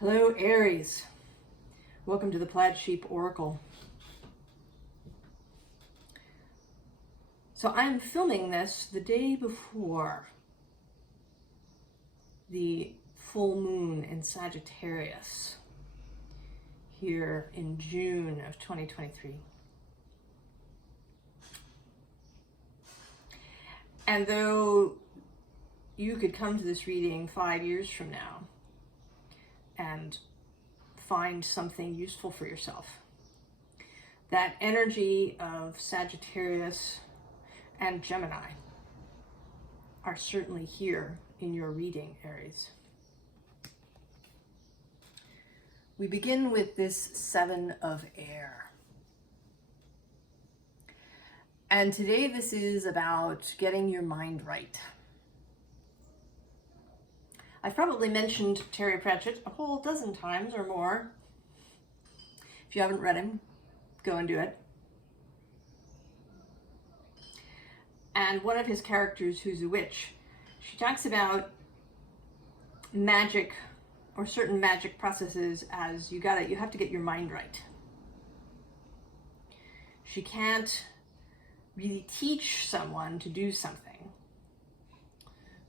Hello, Aries. Welcome to the Plaid Sheep Oracle. So I'm filming this the day before the full moon in Sagittarius here in June of 2023. And though you could come to this reading 5 years from now and find something useful for yourself, that energy of Sagittarius and Gemini are certainly here in your reading, Aries. We begin with this Seven of Air. And today this is about getting your mind right. I've probably mentioned Terry Pratchett a whole dozen times or more. If you haven't read him, go and do it. And one of his characters, who's a witch, she talks about magic or certain magic processes as you have to get your mind right. She can't really teach someone to do something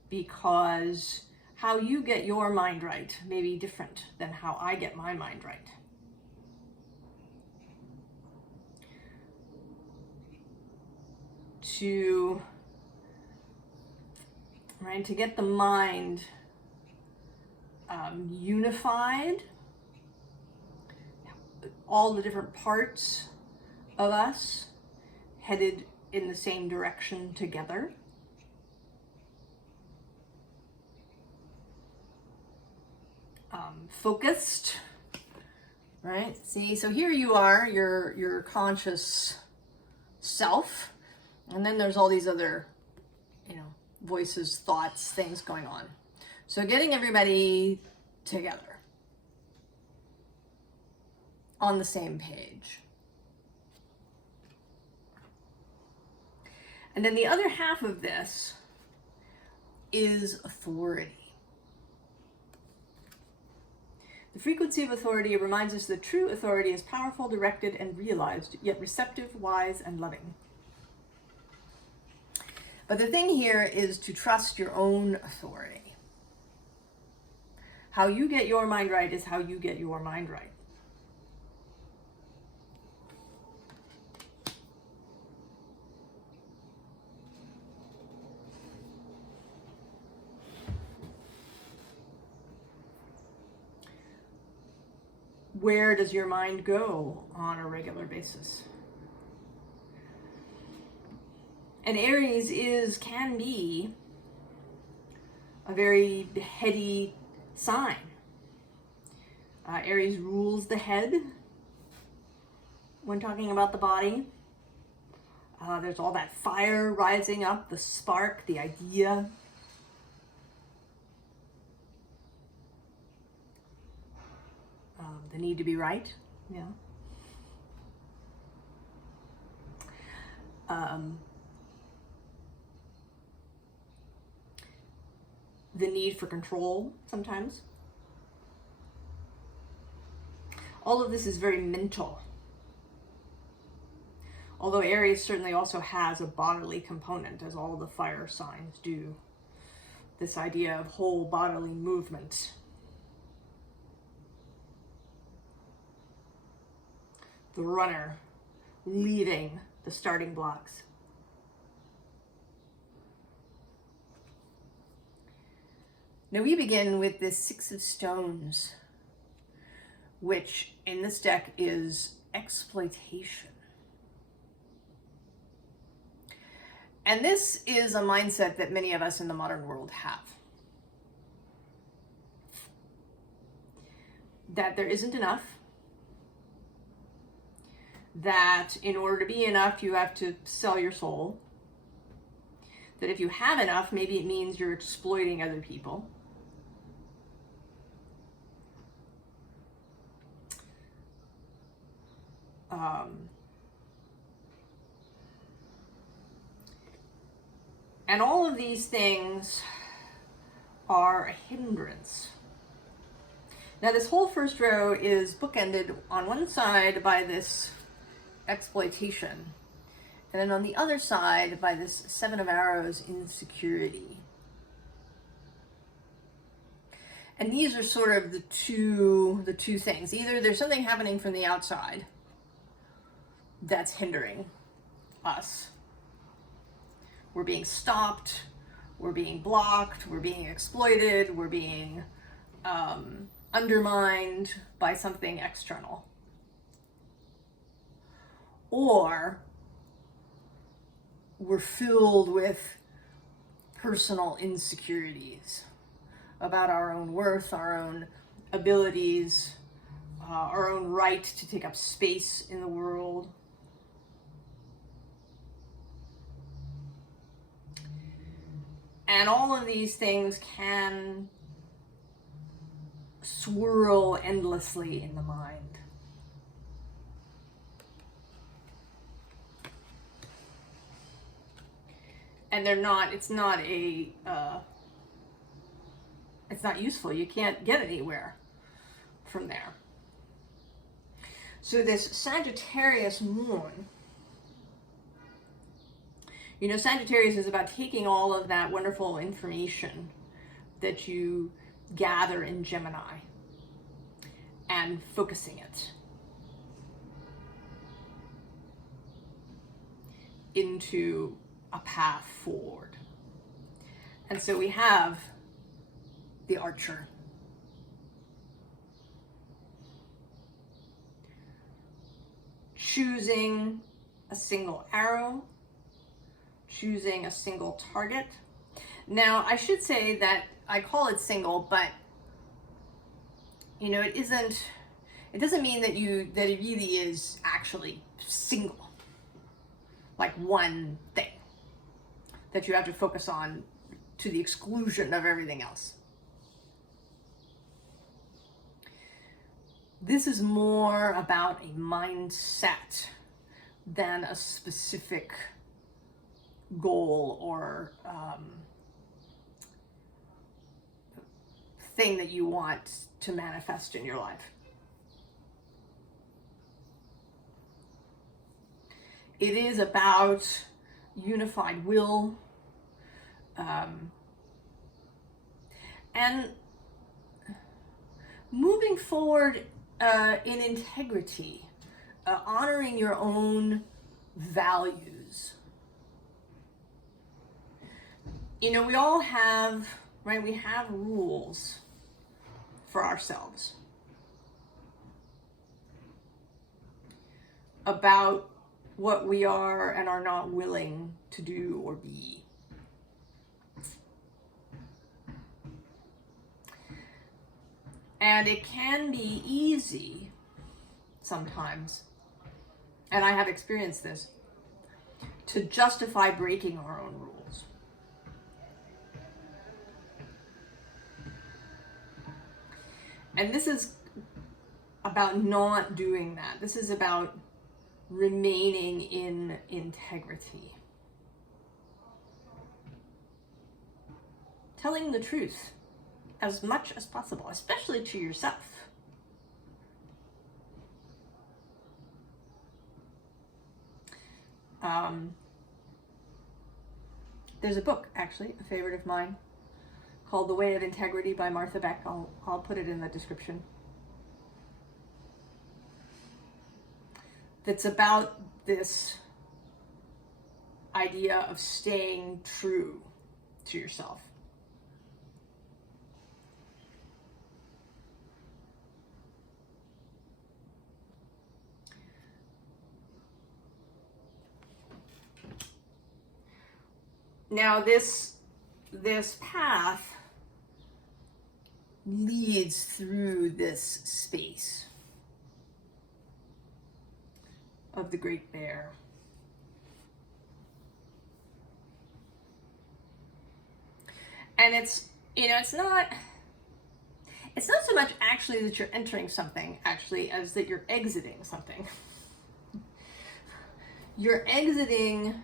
because how you get your mind right may be different than how I get my mind right. To get the mind unified, all the different parts of us headed in the same direction together. Focused, right? See, so here you are, your conscious self, and then there's all these other, voices, thoughts, things going on. So getting everybody together on the same page. And then the other half of this is authority. The frequency of authority reminds us that true authority is powerful, directed, and realized, yet receptive, wise, and loving. But the thing here is to trust your own authority. How you get your mind right is how you get your mind right. Where does your mind go on a regular basis? And Aries can be a very heady sign. Aries rules the head when talking about the body. There's all that fire rising up, the spark, the idea. The need to be right, yeah. The need for control sometimes. All of this is very mental. Although Aries certainly also has a bodily component, as all the fire signs do. This idea of whole bodily movement. The runner leaving the starting blocks. Now we begin with this Six of Stones, which in this deck is exploitation. And this is a mindset that many of us in the modern world have. That there isn't enough. That in order to be enough, you have to sell your soul. That if you have enough, maybe it means you're exploiting other people. And all of these things are a hindrance Now this whole first row is bookended on one side by this exploitation, and then on the other side by this Seven of Arrows, insecurity. And these are sort of the two things. Either there's something happening from the outside that's hindering us. We're being stopped, we're being blocked, we're being exploited, we're being undermined by something external. Or we're filled with personal insecurities about our own worth, our own abilities, our own right to take up space in the world. And all of these things can swirl endlessly in the mind. And it's not useful. You can't get anywhere from there. So this Sagittarius moon, you know, Sagittarius is about taking all of that wonderful information that you gather in Gemini and focusing it into a path forward. And so we have the Archer. Choosing a single arrow, choosing a single target. Now, I should say that I call it single, but you know, it doesn't mean that it really is actually single, like one thing that you have to focus on to the exclusion of everything else. This is more about a mindset than a specific goal or thing that you want to manifest in your life. It is about unified will, and moving forward in integrity, honoring your own values. You know, we all have, right? We have rules for ourselves about what we are and are not willing to do or be. And it can be easy sometimes, and I have experienced this, to justify breaking our own rules. And this is about not doing that. This is about remaining in integrity. Telling the truth as much as possible, especially to yourself. There's a book, actually, a favorite of mine, called The Way of Integrity by Martha Beck. I'll put it in the description. That's about this idea of staying true to yourself. Now this path leads through this space of the Great Bear. And it's, you know, it's not so much actually that you're entering something, actually, as that you're exiting something. You're exiting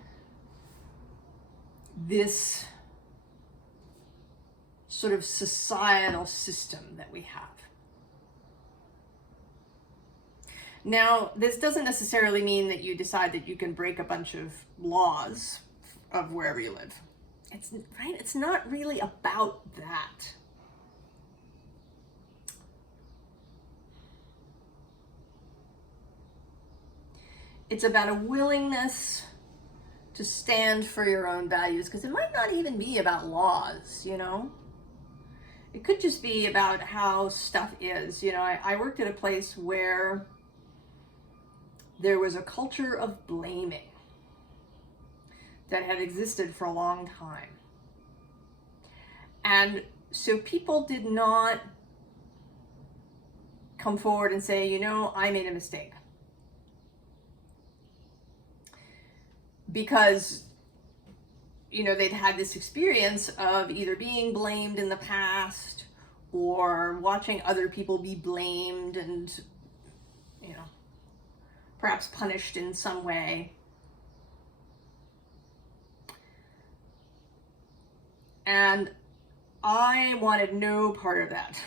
this sort of societal system that we have. Now, this doesn't necessarily mean that you decide that you can break a bunch of laws of wherever you live. It's right. It's not really about that. It's about a willingness to stand for your own values, because it might not even be about laws, you know? It could just be about how stuff is. You know, I worked at a place where there was a culture of blaming that had existed for a long time. And so people did not come forward and say, you know, I made a mistake. Because, you know, they'd had this experience of either being blamed in the past or watching other people be blamed and, you know, perhaps punished in some way. And I wanted no part of that.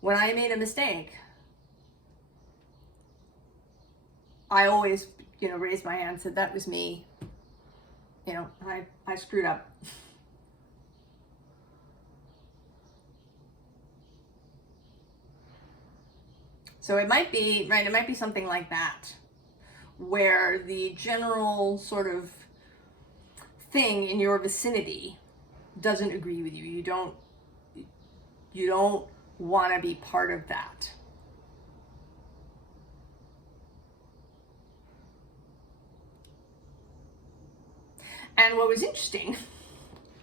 When I made a mistake, I always, you know, raised my hand and said, that was me. You know, I screwed up. So it might be, right, it might be something like that, where the general sort of thing in your vicinity doesn't agree with you. You don't want to be part of that. And what was interesting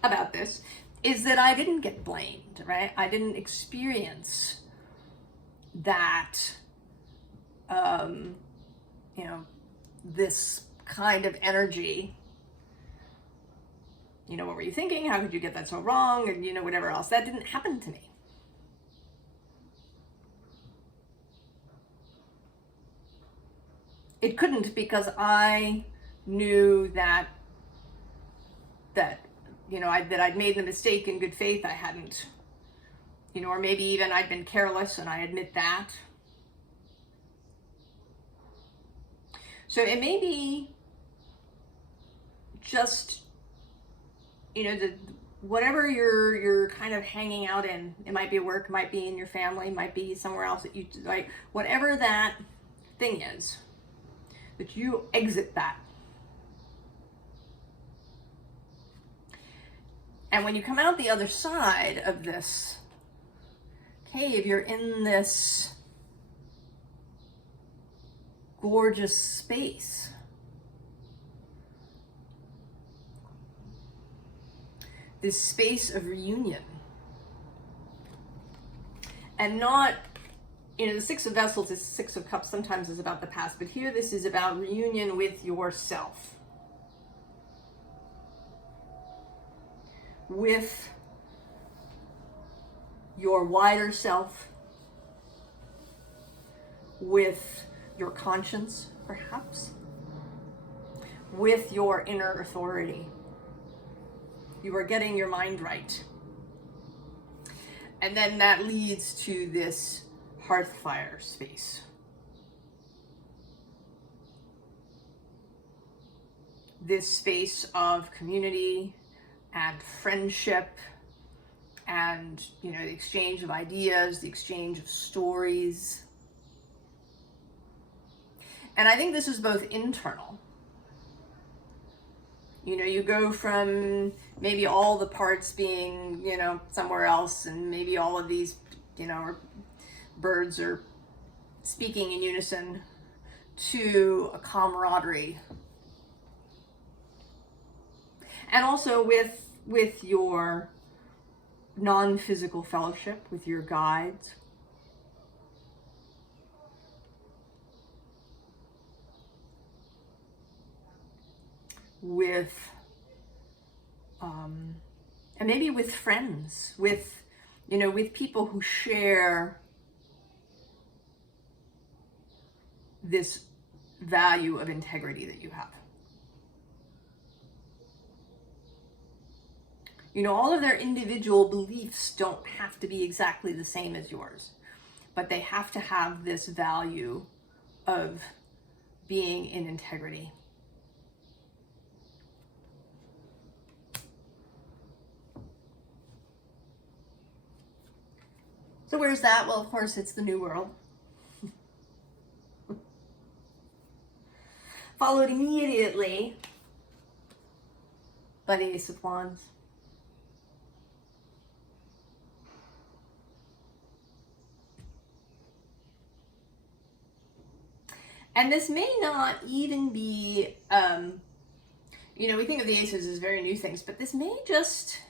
about this is that I didn't get blamed, right? I didn't experience that, you know, this kind of energy. You know, what were you thinking? How could you get that so wrong? And, you know, whatever else. That didn't happen to me. It couldn't, because I knew that you know, that I'd made the mistake in good faith. I hadn't, you know, or maybe even I'd been careless, and I admit that. So it may be just, you know, whatever you're kind of hanging out in. It might be work, might be in your family, might be somewhere else that you like. Whatever that thing is, that you exit that. And when you come out the other side of this cave, you're in this gorgeous space. This space of reunion. And not, you know, the Six of Vessels is Six of Cups, sometimes is about the past, but here this is about reunion with yourself. With your wider self, with your conscience, perhaps, with your inner authority. You are getting your mind right. And then that leads to this hearth fire space. This space of community and friendship and, you know, the exchange of ideas, the exchange of stories. And I think this is both internal. You know, you go from maybe all the parts being, you know, somewhere else, and maybe all of these, you know, birds are speaking in unison, to a camaraderie. And also with your non-physical fellowship, with your guides. With, and maybe with friends, with, you know, with people who share this value of integrity that you have. You know, all of their individual beliefs don't have to be exactly the same as yours, but they have to have this value of being in integrity. So where's that? Well, of course, it's the New World. Followed immediately by the Ace of Wands. And this may not even be, you know, we think of the aces as very new things, but this may just,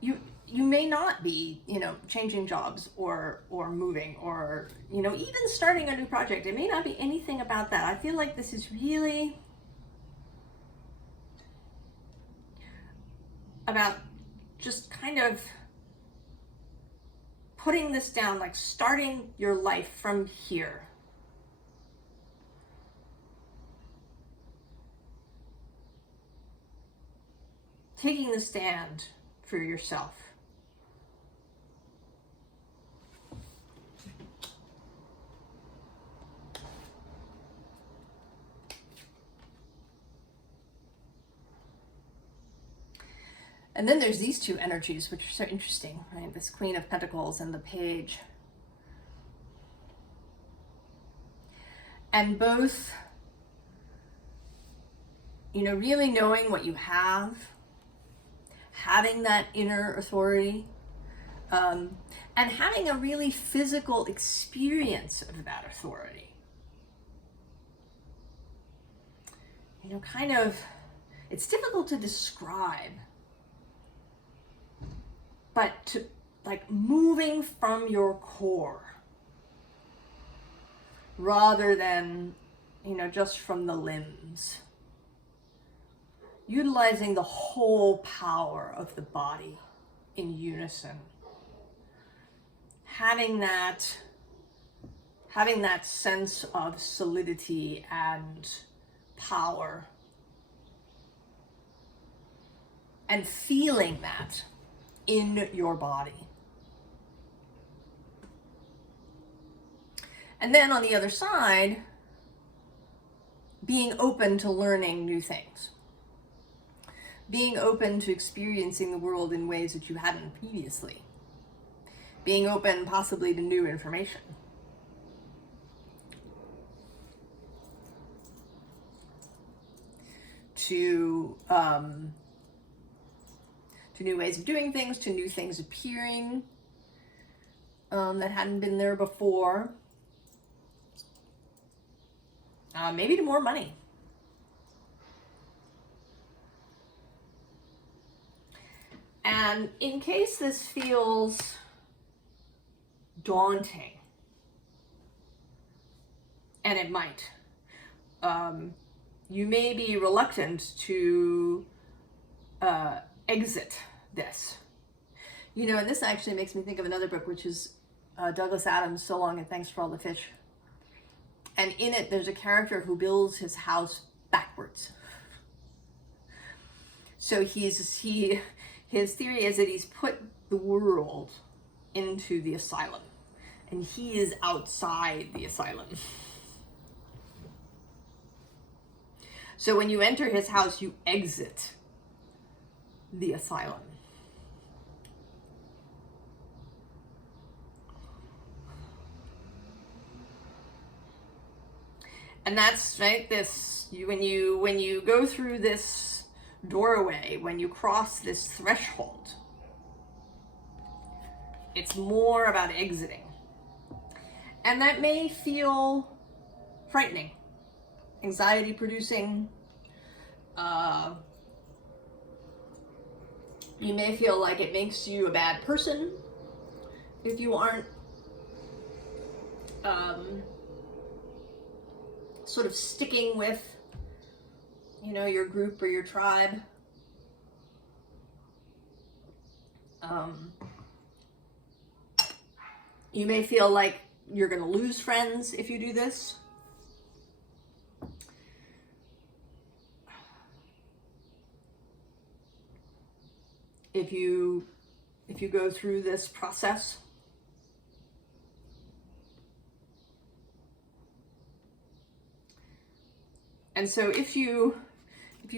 you may not be, you know, changing jobs or moving or, you know, even starting a new project. It may not be anything about that. I feel like this is really about just kind of putting this down, like starting your life from here. Taking the stand for yourself. And then there's these two energies, which are so interesting, right? This Queen of Pentacles and the Page. And both, you know, really knowing what you have, having that inner authority, and having a really physical experience of that authority. You know, kind of, it's difficult to describe, but to, like, moving from your core rather than, you know, just from the limbs. Utilizing the whole power of the body in unison. Having that sense of solidity and power. And feeling that in your body. And then on the other side, being open to learning new things. Being open to experiencing the world in ways that you hadn't previously. Being open possibly to new information. To new ways of doing things, to new things appearing that hadn't been there before. Maybe to more money. And in case this feels daunting, and it might, you may be reluctant to exit this. You know, and this actually makes me think of another book, which is Douglas Adams' So Long and Thanks for All the Fish. And in it, there's a character who builds his house backwards. So his theory is that he's put the world into the asylum, and he is outside the asylum. So when you enter his house, you exit the asylum. And that's right, this, when you go through this doorway, when you cross this threshold, it's more about exiting. And that may feel frightening, anxiety producing. You may feel like it makes you a bad person if you aren't sort of sticking with, you know, your group or your tribe. You may feel like you're going to lose friends if you do this. if you go through this process. And so if you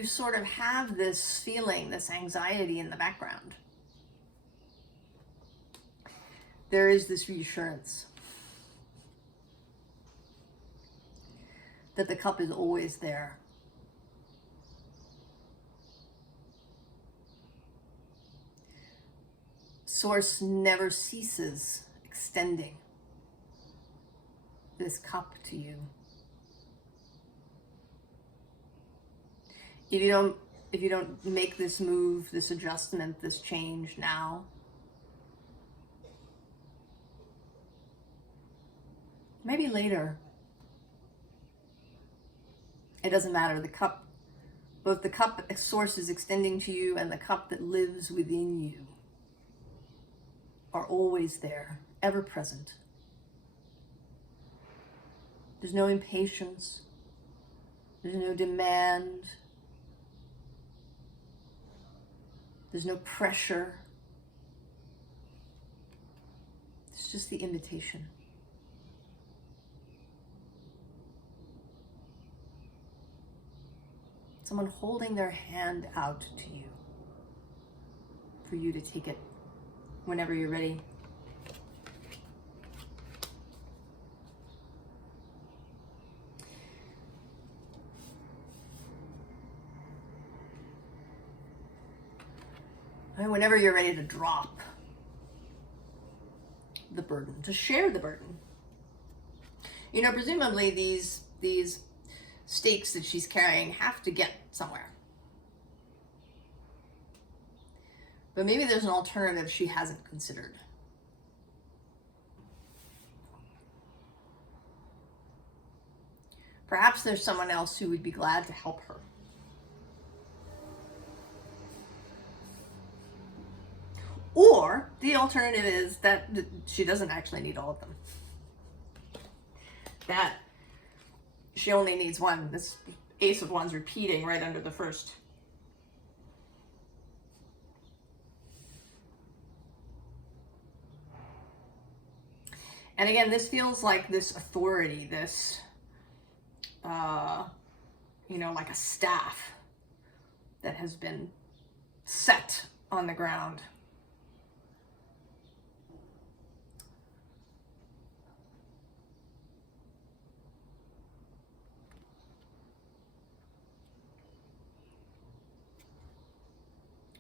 sort of have this feeling, this anxiety in the background, there is this reassurance that the cup is always there. Source never ceases extending this cup to you. If you don't make this move, this adjustment, this change now, maybe later. It doesn't matter. The cup, both the cup source is extending to you and the cup that lives within you are always there, ever present. There's no impatience. There's no demand. There's no pressure. It's just the invitation. Someone holding their hand out to you for you to take it whenever you're ready. And whenever you're ready to drop the burden, to share the burden. You know, presumably these stakes that she's carrying have to get somewhere. But maybe there's an alternative she hasn't considered. Perhaps there's someone else who would be glad to help her. Or the alternative is that she doesn't actually need all of them. That she only needs one. This Ace of Wands repeating right under the first. And again, this feels like this authority, this, you know, like a staff that has been set on the ground.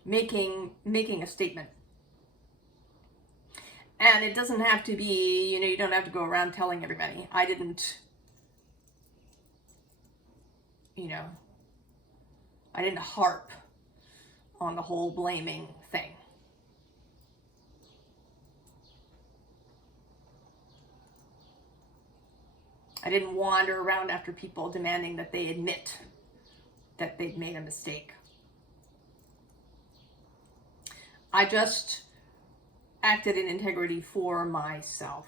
Making a statement. And it doesn't have to be, you know, you don't have to go around telling everybody. I didn't harp on the whole blaming thing. I didn't wander around after people demanding that they admit that they'd made a mistake. I just acted in integrity for myself.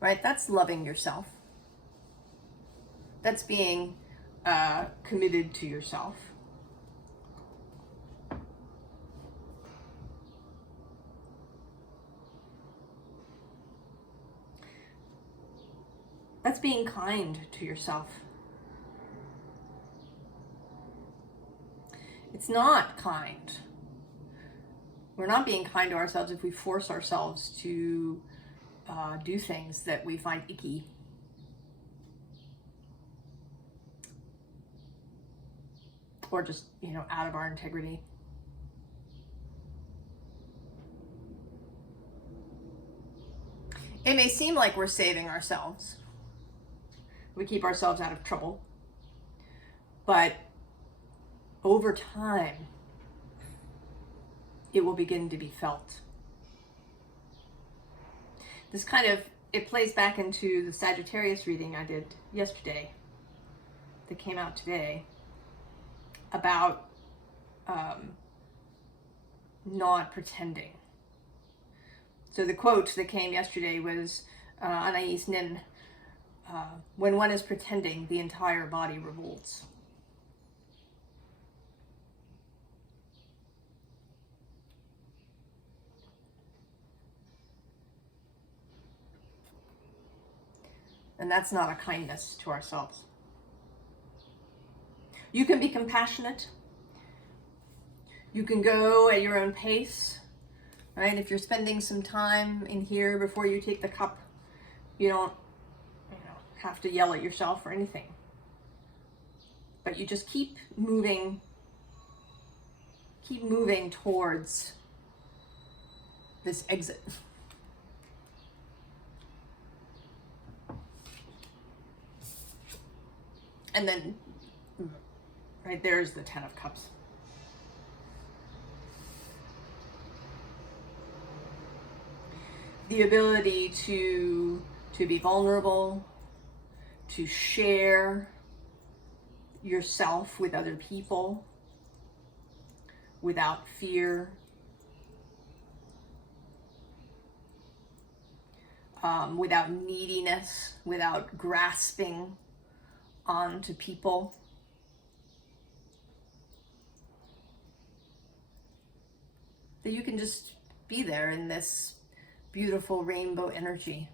Right? That's loving yourself. That's being committed to yourself. That's being kind to yourself. It's not kind. We're not being kind to ourselves if we force ourselves to do things that we find icky. Or just, you know, out of our integrity. It may seem like we're saving ourselves. We keep ourselves out of trouble. But over time, it will begin to be felt. This kind of, it plays back into the Sagittarius reading I did yesterday, that came out today, about not pretending. So the quote that came yesterday was, Anais Nin, when one is pretending, the entire body revolts. And that's not a kindness to ourselves. You can be compassionate. You can go at your own pace, right? If you're spending some time in here before you take the cup, you don't, have to yell at yourself or anything. But you just keep moving towards this exit. And then, right there's the 10 of Cups. The ability to be vulnerable, to share yourself with other people without fear, without neediness, without grasping onto people. That you can just be there in this beautiful rainbow energy.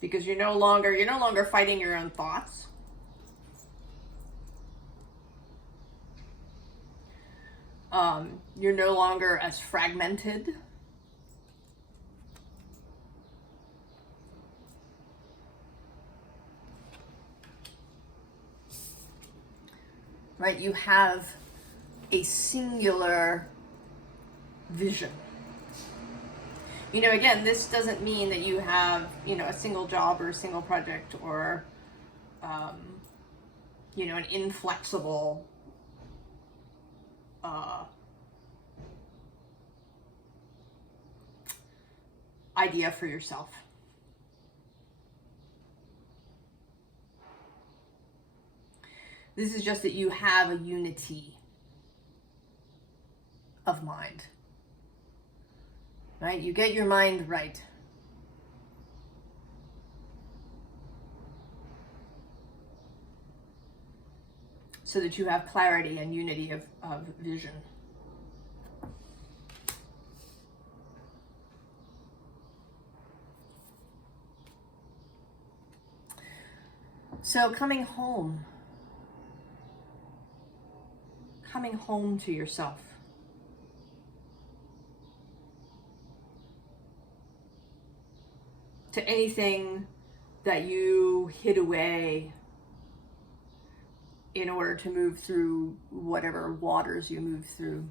Because you're no longer fighting your own thoughts. You're no longer as fragmented. Right? You have a singular vision. Again, this doesn't mean that you have, a single job or a single project or, an inflexible idea for yourself. This is just that you have a unity of mind. Right? You get your mind right. So that you have clarity and unity of vision. So coming home to yourself. To anything that you hid away in order to move through whatever waters you move through.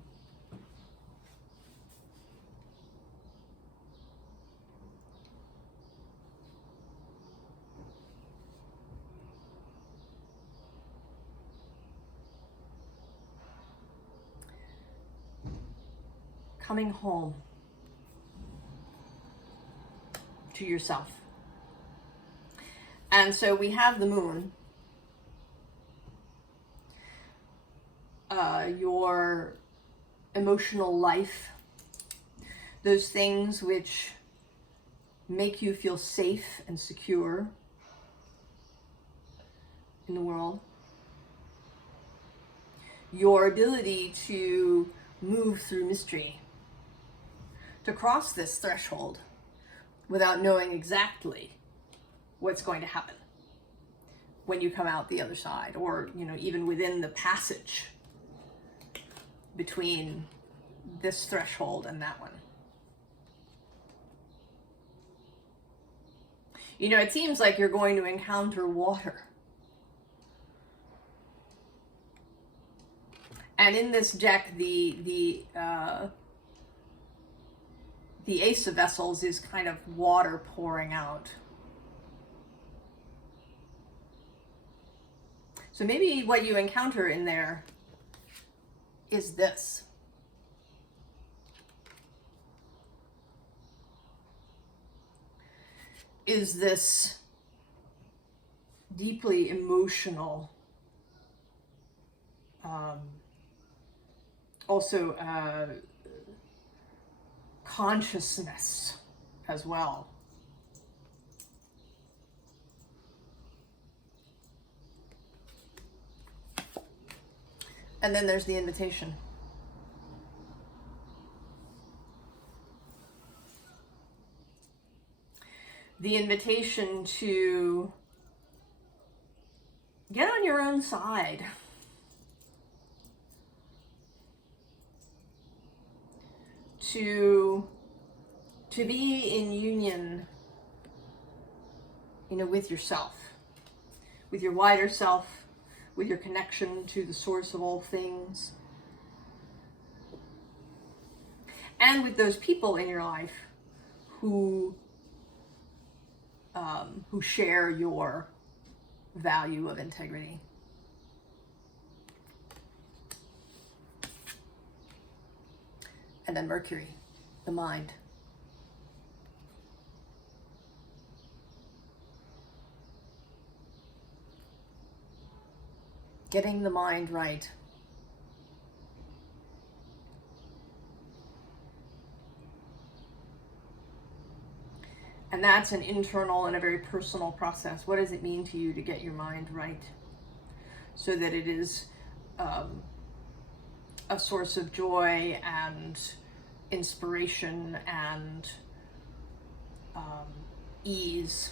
Coming home to yourself. And so we have the moon. Your emotional life, those things which make you feel safe and secure in the world. Your ability to move through mystery, to cross this threshold without knowing exactly what's going to happen when you come out the other side, or even within the passage between this threshold and that one. It seems like you're going to encounter water. And in this deck, the Ace of Vessels is kind of water pouring out. So maybe what you encounter in there is this. Is this deeply emotional, also consciousness as well. And then there's the invitation. The invitation to get on your own side. To be in union, you know, with yourself, with your wider self, with your connection to the source of all things, and with those people in your life who share your value of integrity. And then Mercury, the mind. Getting the mind right. And that's an internal and a very personal process. What does it mean to you to get your mind right? So that it is a source of joy and inspiration and ease.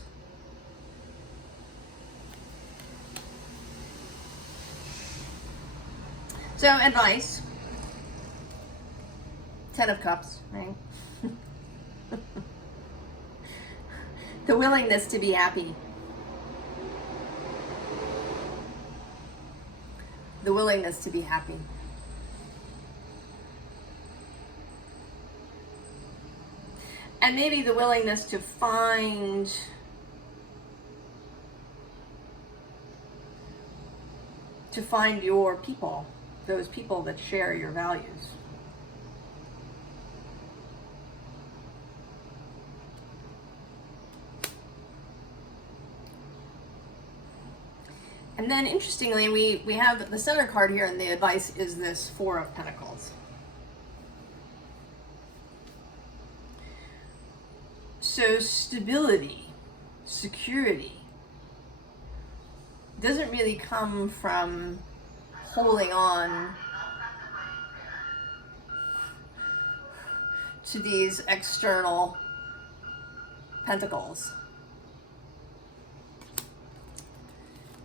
So advice, 10 of Cups, right? The willingness to be happy. The willingness to be happy. And maybe the willingness to find your people, those people that share your values. And then interestingly, we have the center card here, and the advice is this Four of Pentacles. So stability, security, doesn't really come from holding on to these external pentacles.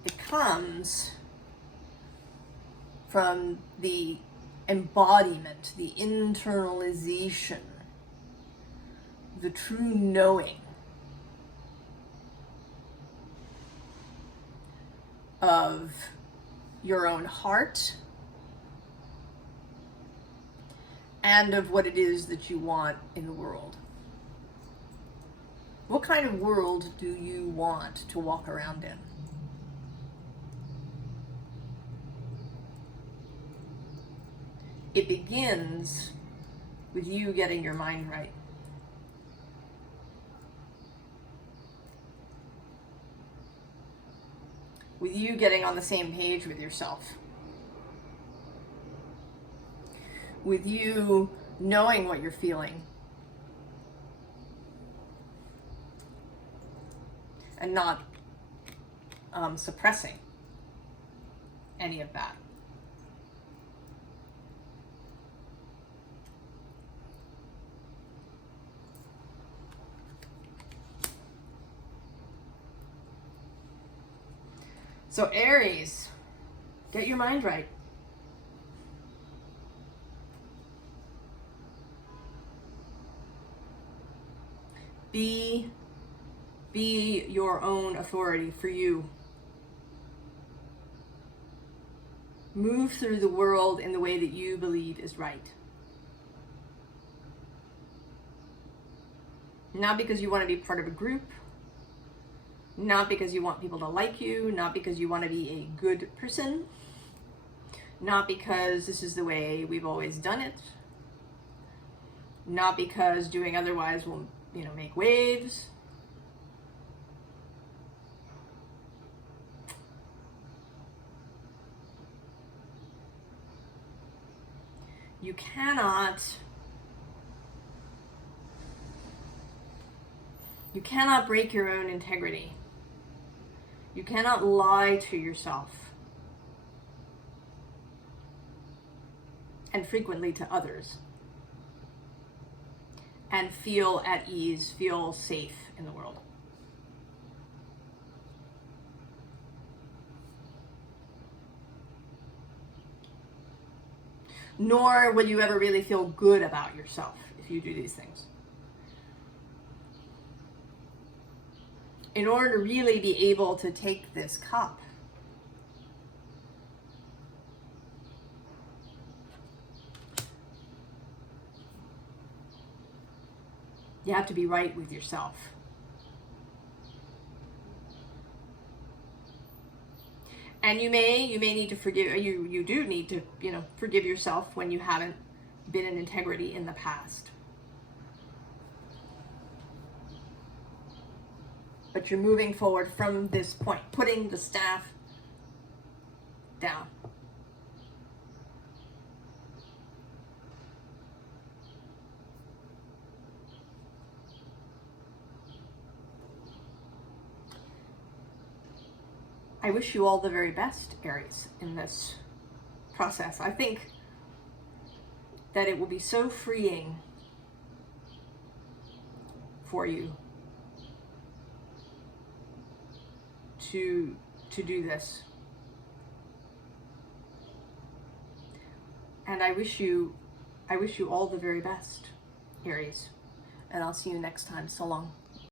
It comes from the embodiment, the internalization, the true knowing of your own heart and of what it is that you want in the world. What kind of world do you want to walk around in? It begins with you getting your mind right. With you getting on the same page with yourself. With you knowing what you're feeling. And not suppressing any of that. So Aries, get your mind right. Be your own authority for you. Move through the world in the way that you believe is right. Not because you want to be part of a group, not because you want people to like you, not because you want to be a good person, not because this is the way we've always done it, not because doing otherwise will, make waves. You cannot You cannot break your own integrity. You cannot lie to yourself, and frequently to others, and feel at ease, feel safe in the world. Nor will you ever really feel good about yourself if you do these things. In order to really be able to take this cup, you have to be right with yourself. And you may need to forgive, you do need to, forgive yourself when you haven't been in integrity in the past. But you're moving forward from this point, putting the staff down. I wish you all the very best, Aries, in this process. I think that it will be so freeing for you to do this. And I wish you all the very best, Aries. And I'll see you next time. So long.